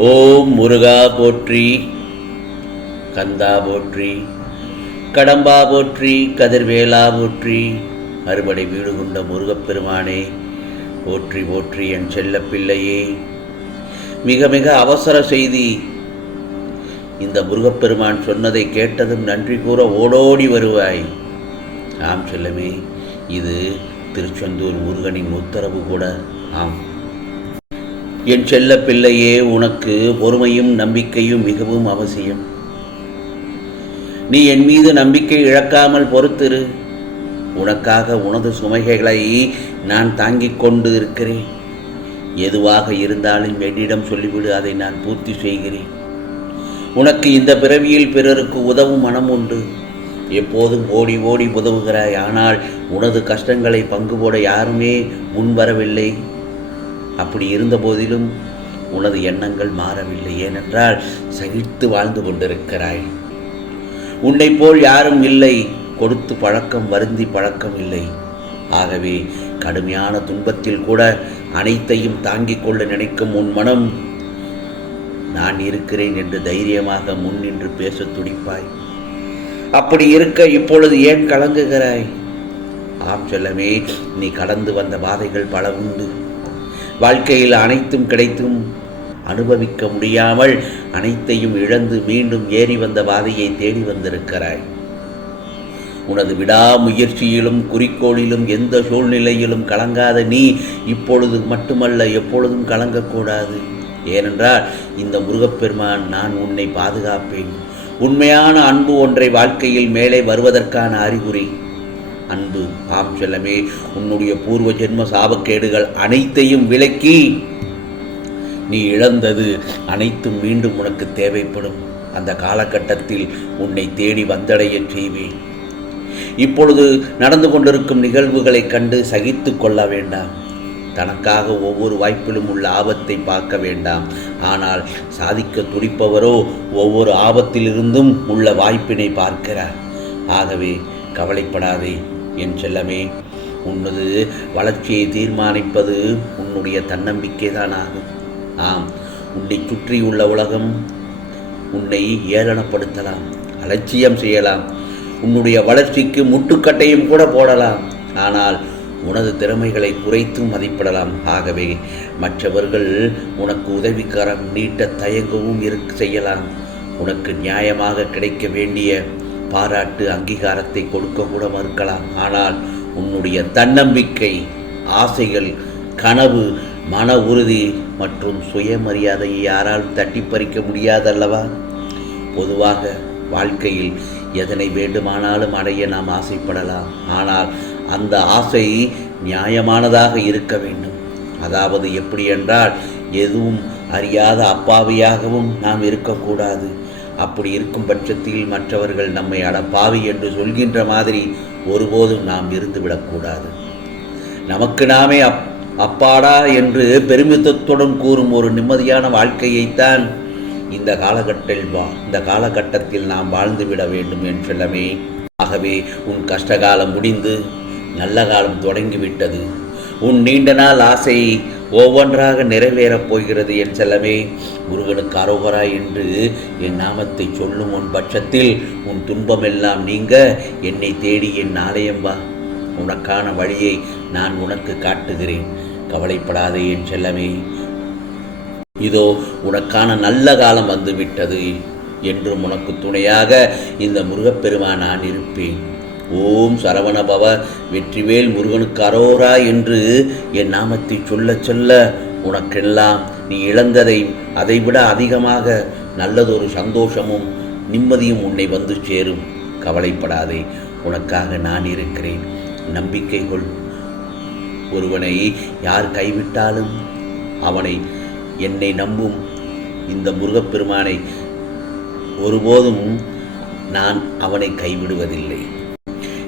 ஓம் முருகா போற்றி, கந்தா போற்றி, கடம்பா போற்றி, கதிர்வேலா போற்றி, அறுபடை வீடு கொண்ட முருகப்பெருமானே போற்றி போற்றி. என் செல்ல பிள்ளையே, மிக மிக அவசர செய்தி. இந்த முருகப்பெருமான் சொன்னதை கேட்டதும் நன்றி கூற ஓடோடி வருவாய். ஆம் செல்லமே, இது திருச்செந்தூர் முருகனின் உத்தரவு கூட. ஆம் என் செல்ல பிள்ளையே, உனக்கு பொறுமையும் நம்பிக்கையும் மிகவும் அவசியம். நீ என் மீது நம்பிக்கை இழக்காமல் பொறுத்திரு. உனக்காக உனது சுமைகளை நான் தாங்கிக் கொண்டு இருக்கிறேன். எதுவாக இருந்தாலும் என்னிடம் சொல்லிவிடு, அதை நான் பூர்த்தி செய்கிறேன். உனக்கு இந்த பிறவியில் பிறருக்கு உதவும் மனம் உண்டு. எப்போதும் ஓடி ஓடி உதவுகிறாய். ஆனால் உனது கஷ்டங்களை பங்கு போட யாருமே முன்வரவில்லை. அப்படி இருந்த போதிலும் உனது எண்ணங்கள் மாறவில்லை. ஏனென்றால் சகித்து வாழ்ந்து கொண்டிருக்கிறாய். உன்னை போல் யாரும் இல்லை. கொடுத்து பழக்கம், வருந்தி பழக்கம் இல்லை. ஆகவே கடுமையான துன்பத்தில் கூட அனைத்தையும் தாங்கிக் கொள்ள நினைக்கும் உன் மனம், நான் இருக்கிறேன் என்று தைரியமாக முன்னின்று பேச துடிப்பாய். அப்படி இருக்க இப்பொழுது ஏன் கலங்குகிறாய்? ஆம் செல்லமே, நீ கடந்து வந்த பாதைகள் பல உண்டு. வாழ்க்கையில் அனைத்தும் கிடைத்தும் அனுபவிக்க முடியாமல் அனைத்தையும் இழந்து மீண்டும் ஏறி வந்த பாதையை தேடி வந்திருக்கிறாய். உனது விடாமுயற்சியிலும் குறிக்கோளிலும் எந்த சூழ்நிலையிலும் கலங்காத நீ இப்பொழுது மட்டுமல்ல, எப்பொழுதும் கலங்கக்கூடாது. ஏனென்றால் இந்த முருகப்பெருமான் நான் உன்னை பாதுகாப்பேன். உண்மையான அன்பு ஒன்றை வாழ்க்கையில் மேலே வருவதற்கான அறிகுறி அன்பு. ஆம் செல்லமே, உன்னுடைய பூர்வ ஜென்ம சாபக்கேடுகள் அனைத்தையும் விலக்கி நீ இழந்தது அனைத்தும் மீண்டும் உனக்கு தேவைப்படும். அந்த காலகட்டத்தில் உன்னை தேடி வந்தடைய செய்வேன். இப்பொழுது நடந்து கொண்டிருக்கும் நிகழ்வுகளை கண்டு சகித்து கொள்ள வேண்டாம். தனக்காக ஒவ்வொரு வாய்ப்பிலும் உள்ள ஆபத்தை பார்க்க வேண்டாம். ஆனால் சாதிக்க துடிப்பவரோ ஒவ்வொரு ஆபத்திலிருந்தும் உள்ள வாய்ப்பினை பார்க்கிறார். ஆகவே கவலைப்படாதே என் செல்லமே. உன்னது வளர்ச்சியை தீர்மானிப்பது உன்னுடைய தன்னம்பிக்கை தான் ஆகும். ஆம், உன்னை சுற்றியுள்ள உலகம் உன்னை ஏளனப்படுத்தலாம், அலட்சியம் செய்யலாம், உன்னுடைய வளர்ச்சிக்கு முட்டுக்கட்டையும் கூட போடலாம். ஆனால் உனது திறமைகளை குறைத்து மதிப்பிடலாம். ஆகவே மற்றவர்கள் உனக்கு உதவிக்கரம் நீட்ட தயங்கவும் செய்யலாம். உனக்கு நியாயமாக கிடைக்க வேண்டிய பாராட்டு, அங்கீகாரத்தை கொடுக்க கூட மறுக்கலாம். ஆனால் உன்னுடைய தன்னம்பிக்கை, ஆசைகள், கனவு, மன உறுதி மற்றும் சுயமரியாதையை யாராலும் தட்டி பறிக்க முடியாதல்லவா? பொதுவாக வாழ்க்கையில் எதனை வேண்டுமானாலும் அடைய நாம் ஆசைப்படலாம். ஆனால் அந்த ஆசை நியாயமானதாக இருக்க வேண்டும். அதாவது எப்படி என்றால், எதுவும் அறியாத அப்பாவியாகவும் நாம் இருக்கக்கூடாது. அப்படி இருக்கும் பட்சத்தில் மற்றவர்கள் நம்மை அடப்பாவி என்று சொல்கின்ற மாதிரி ஒருபோதும் நாம் இருந்துவிடக்கூடாது. நமக்கு நாமே அப்பாடா என்று பெருமிதத்துடன் கூறும் ஒரு நிம்மதியான வாழ்க்கையைத்தான் இந்த காலகட்டத்தில் நாம் வாழ்ந்துவிட வேண்டும் என் செல்லமே. ஆகவே உன் கஷ்டகாலம் முடிந்து நல்ல காலம் தொடங்கிவிட்டது. உன் நீண்ட நாள் ஆசை ஒவ்வொன்றாக நிறைவேறப் போகிறது என் செல்லமே. முருகனுக்கு அரோகரா என்று என் நாமத்தை சொல்லும் உன் பட்சத்தில் உன் துன்பமெல்லாம் நீங்க என்னை தேடி என் ஆலயம் வா. உனக்கான வழியை நான் உனக்கு காட்டுகிறேன். கவலைப்படாதே என் செல்லமே. இதோ உனக்கான நல்ல காலம் வந்துவிட்டது. என்றும் உனக்கு துணையாக இந்த முருகப்பெருமான் நான் இருப்பேன். ஓம் சரவணபவ, வெற்றிவேல் முருகனுக்கு அரோரா என்று என் நாமத்தை சொல்ல சொல்ல உனக்கெல்லாம் நீ இழந்ததை அதைவிட அதிகமாக நல்லதொரு சந்தோஷமும் நிம்மதியும் உன்னை வந்து சேரும். கவலைப்படாதே, உனக்காக நான் இருக்கிறேன். நம்பிக்கை கொள். ஒருவனை யார் கைவிட்டாலும் என்னை நம்பும் இந்த முருகப்பெருமானை ஒருபோதும் நான் அவனை கைவிடுவதில்லை.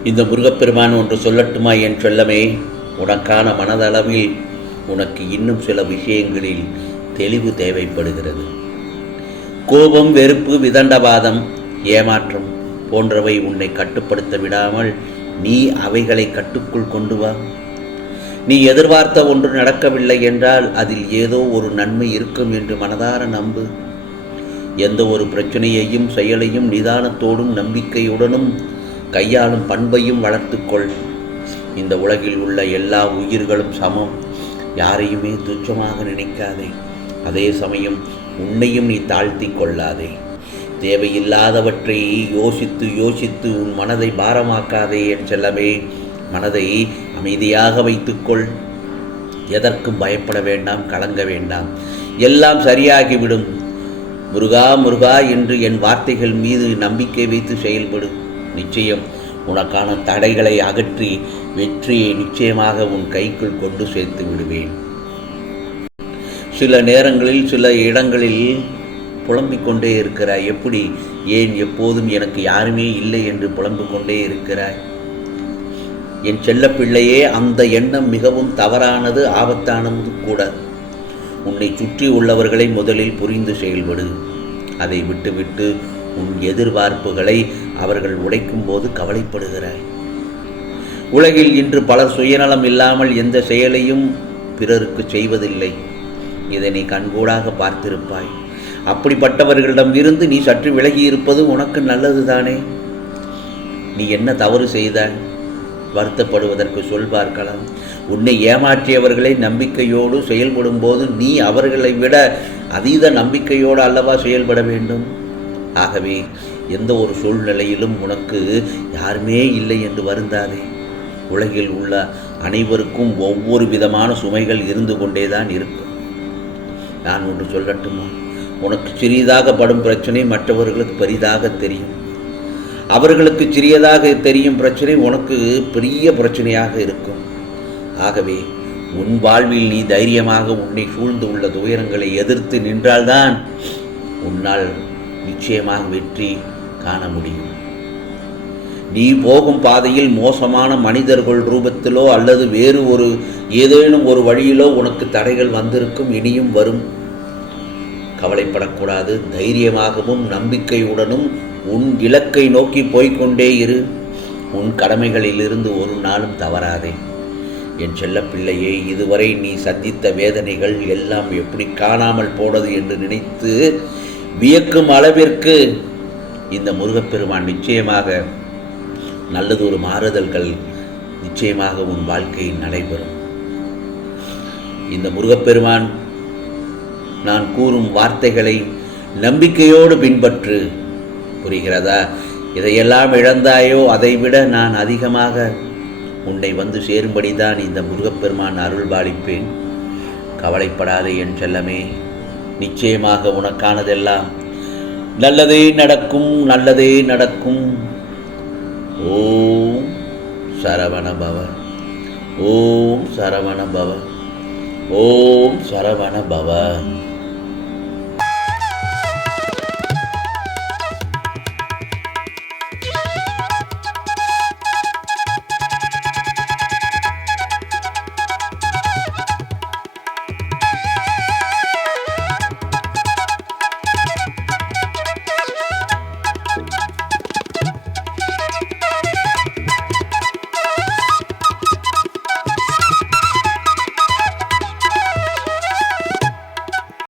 இந்த முருகப்பெருமான் ஒன்று சொல்லட்டுமா என் செல்லமே? உனக்கான மனதளவில் உனக்கு இன்னும் சில விஷயங்களில் தெளிவு தேவைப்படுகிறது. கோபம், வெறுப்பு, விதண்டவாதம், ஏமாற்றம் போன்றவை உன்னை கட்டுப்படுத்த விடாமல் நீ அவைகளை கட்டுக்குள் கொண்டு வா. நீ எதிர்பார்த்த ஒன்று நடக்கவில்லை என்றால் அதில் ஏதோ ஒரு நன்மை இருக்கும் என்று மனதார நம்பு. எந்த ஒரு பிரச்சனையையும் செயலையும் நிதானத்தோடும் நம்பிக்கையுடனும் கையாளும் பண்பையும் வளர்த்துக்கொள். இந்த உலகில் உள்ள எல்லா உயிர்களும் சமம். யாரையுமே துச்சமாக நினைக்காதே. அதே சமயம் உன்னையும் நீ தாழ்த்தி கொள்ளாதே. தேவையில்லாதவற்றை யோசித்து யோசித்து உன் மனதை பாரமாக்காதே என் செல்லமே. மனதை அமைதியாக வைத்துக்கொள். எதற்கும் பயப்பட வேண்டாம், கலங்க வேண்டாம். எல்லாம் சரியாகிவிடும். முருகா முருகா என்று என் வார்த்தைகள் மீது நம்பிக்கை வைத்து செயல்படு. நிச்சயம் உனக்கான தடைகளை அகற்றி வெற்றியை நிச்சயமாக உன் கைக்குள் கொண்டு சேர்த்து விடுவேன். சில நேரங்களில் சில இடங்களில் புலம்பிக் கொண்டே இருக்கிறாய். எப்படி, ஏன் எப்போதும் எனக்கு யாருமே இல்லை என்று புலம்பிக் கொண்டே இருக்கிறாய்? என் செல்ல பிள்ளையே, அந்த எண்ணம் மிகவும் தவறானது, ஆபத்தானது கூட. உன்னை சுற்றி உள்ளவர்களை முதலில் புரிந்து செயல்படு. அதை விட்டுவிட்டு உன் எதிர்பார்ப்புகளை அவர்கள் உடைக்கும் போது கவலைப்படுகிறாய். உலகில் இன்று பலர் சுயநலம் இல்லாமல் எந்த செயலையும் பிறருக்கு செய்வதில்லை. இதை நீ கண்கூடாக பார்த்திருப்பாய். அப்படிப்பட்டவர்களிடம் இருந்து நீ சற்று விலகி இருப்பது உனக்கு நல்லதுதானே? நீ என்ன தவறு செய்தாய்? வருத்தப்படுவதற்கு சொல் பார்க்கலாம். உன்னை ஏமாற்றியவர்களை நம்பிக்கையோடு செயல்படும் போது நீ அவர்களை விட அதீத நம்பிக்கையோடு அல்லவா செயல்பட வேண்டும்? ஆகவே எந்த ஒரு சூழ்நிலையிலும் உனக்கு யாருமே இல்லை என்று வருந்தாதே. உலகில் உள்ள அனைவருக்கும் ஒவ்வொரு விதமான சுமைகள் இருந்து கொண்டேதான் இருக்கும். நான் ஒன்று சொல்லட்டுமா? உனக்கு சிறியதாக படும் பிரச்சனை மற்றவர்களுக்கு பெரிதாக தெரியும். அவர்களுக்கு சிறியதாக தெரியும் பிரச்சனை உனக்கு பெரிய பிரச்சனையாக இருக்கும். ஆகவே உன் வாழ்வில் நீ தைரியமாக உன்னை சூழ்ந்து உள்ள துயரங்களை எதிர்த்து நின்றால்தான் உன்னால் நிச்சயமாக வெற்றி காண முடியும். நீ போகும் பாதையில் மோசமான மனிதர்கள் ரூபத்திலோ அல்லது வேறு ஏதேனும் ஒரு வழியிலோ உனக்கு தடைகள் வந்திருக்கும், இனியும் வரும். கவலைப்படக்கூடாது. தைரியமாகவும் நம்பிக்கையுடனும் உன் இலக்கை நோக்கி போய்கொண்டே இரு. உன் கடமைகளிலிருந்து ஒரு நாளும் தவறாதே. என் செல்ல பிள்ளையே, இதுவரை நீ சந்தித்த வேதனைகள் எல்லாம் எப்படி காணாமல் போனது என்று நினைத்து வியக்கும் அளவிற்கு இந்த முருகப்பெருமான் நிச்சயமாக நல்லதொரு மாறுதல்கள் நிச்சயமாக உன் வாழ்க்கையில் நடைபெறும். இந்த முருகப்பெருமான் நான் கூறும் வார்த்தைகளை நம்பிக்கையோடு பின்பற்று. புரிகிறதா? இதையெல்லாம் இழந்தாயோ அதைவிட நான் அதிகமாக உன்னை வந்து சேரும்படிதான் இந்த முருகப்பெருமான் அருள் பாலிப்பேன். கவலைப்படாதே என் செல்லமே. நிச்சயமாக உனக்கானதெல்லாம் நல்லதே நடக்கும், நல்லதே நடக்கும். ஓம் சரவண பவ. ஓம் சரவண பவ. ஓம் சரவண பவ.